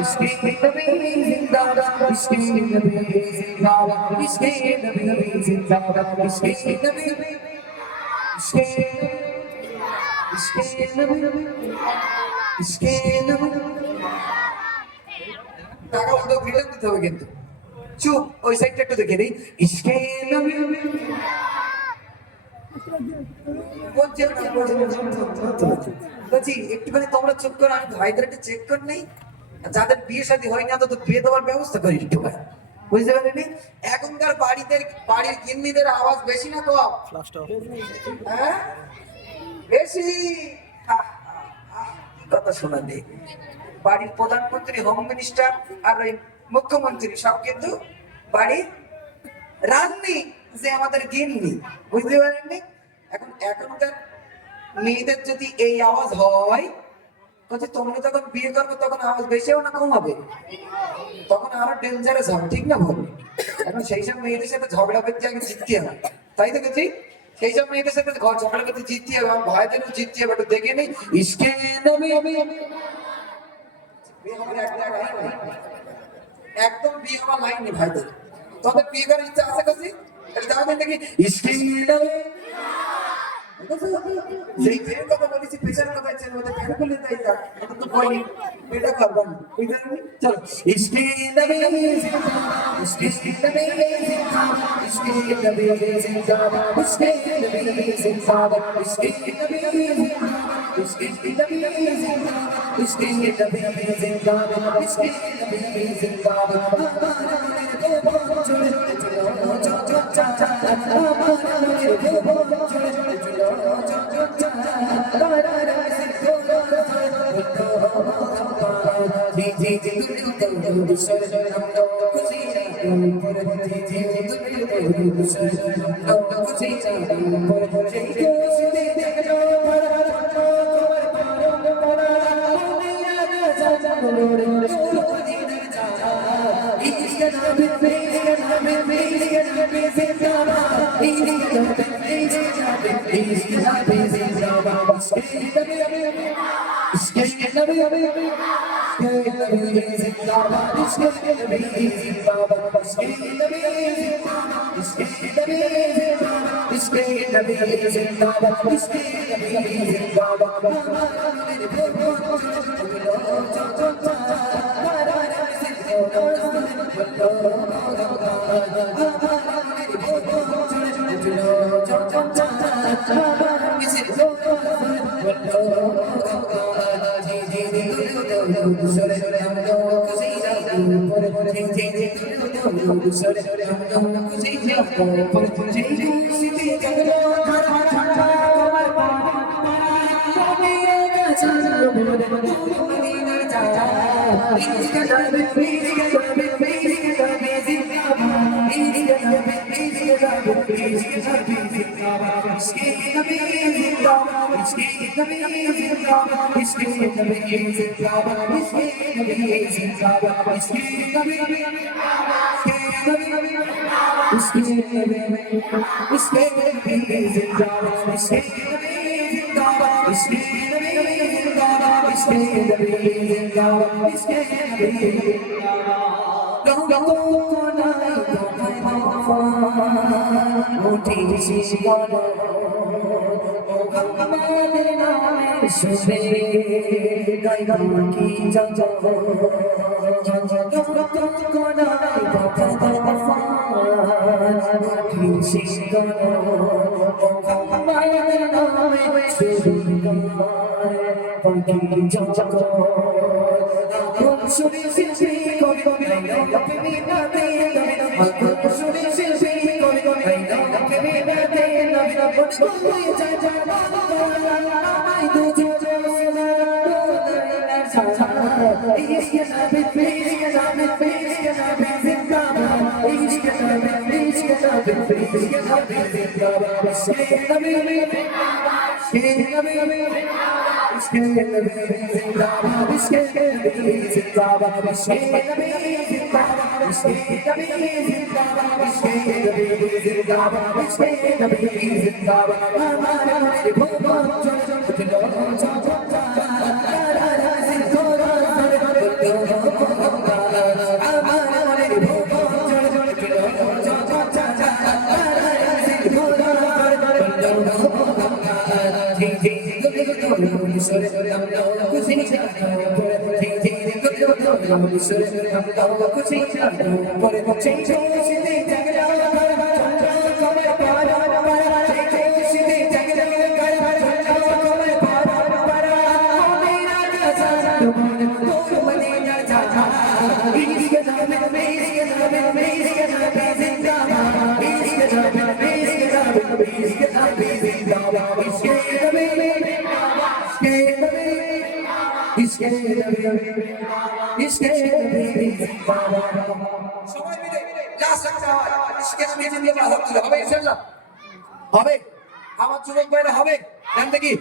इसके नबी जिंदाबाद इसके नबी जिंदाबाद इसके नबी जिंदाबाद इसके नबी इसके इसके नबी इसके नबी টাকা উল্টো ফিরে দিতে হবে কিন্তু চুপ ওই সাইডটা একটু দেখে দিই ইসকে নবী বলছি একটুখানি তোমরা চুপ করো আমি ভাইদের একটু চেক করে নেই যাদের বিয়ে শাদী হয়নি তো বিয়ে দেওয়ার ব্যবস্থা করি একটু ভাই বুঝতে পারলি এখনকার বাড়ির গিন্নিদের আওয়াজ বেশি না কম হ্যাঁ বেশি কথা শোনা নেই বাড়ির প্রধানমন্ত্রী হোম মিনিস্টার আর ওই মুখ্যমন্ত্রী সব কিন্তু বাড়ির রান্নি যে আমাদের গিন্নি বুঝতে পারেননি এখনকার মেয়েদের যদি এই আওয়াজ হয় তোমরা যখন বিয়ে করবে তখন আওয়াজ বেশি হবে না কম হবে তখন আরো ডেঞ্জারাস হবে ঠিক না বল এখন সেই সব মেয়েদের সাথে ঝগড়া করতে আগে জিততে হবে তাই তো গেছি সেই সব মেয়েদের সাথে ঝগড়া করতে জিততে হবে আমার ভাইদেরও জিততে হবে একটু দেখে নেই ইসকে নবী একদম বিয়ে হওয়ার লাইন নেই ভাইদের তোদের বিয়ে করার ইচ্ছা আছে কাছে দেখি ইসকে নবী যেই প্রেম কথা বলেছি পেছার কথা ইচ্ছে ওদের প্রেম করলে তাই যাক এটা তো বলি এটা করবো না বুঝতে পারলি চলো ইসকে নবী ইসকে নবী ইসকে নবী জিন্দাবাদ ইসকে নবী জিন্দাবাদ ইসকে নবী ইসকে নবী জিন্দাবাদ ইসকে নবী জিন্দাবাদ ইসকে নবী জিন্দাবাদ Zindabad, খুশি ধীরে ধীরে করে সুরে কত খুশি পরে সেই খুশিতে জাগরা কমর পারা সেই খুশিতে জাগরা কমর পারা মেরা কাছা তোর মনে না জানা ইশক জানে জিন্দাবাদ ইশক জানে জিন্দাবাদ ইশকে সবাই মিলে লাস্ট একটা ইশকে নবী জিন্দাবাদ হবে ইনশাআল্লাহ হবে আমার যুবক ভাইরা হবে জানতে কি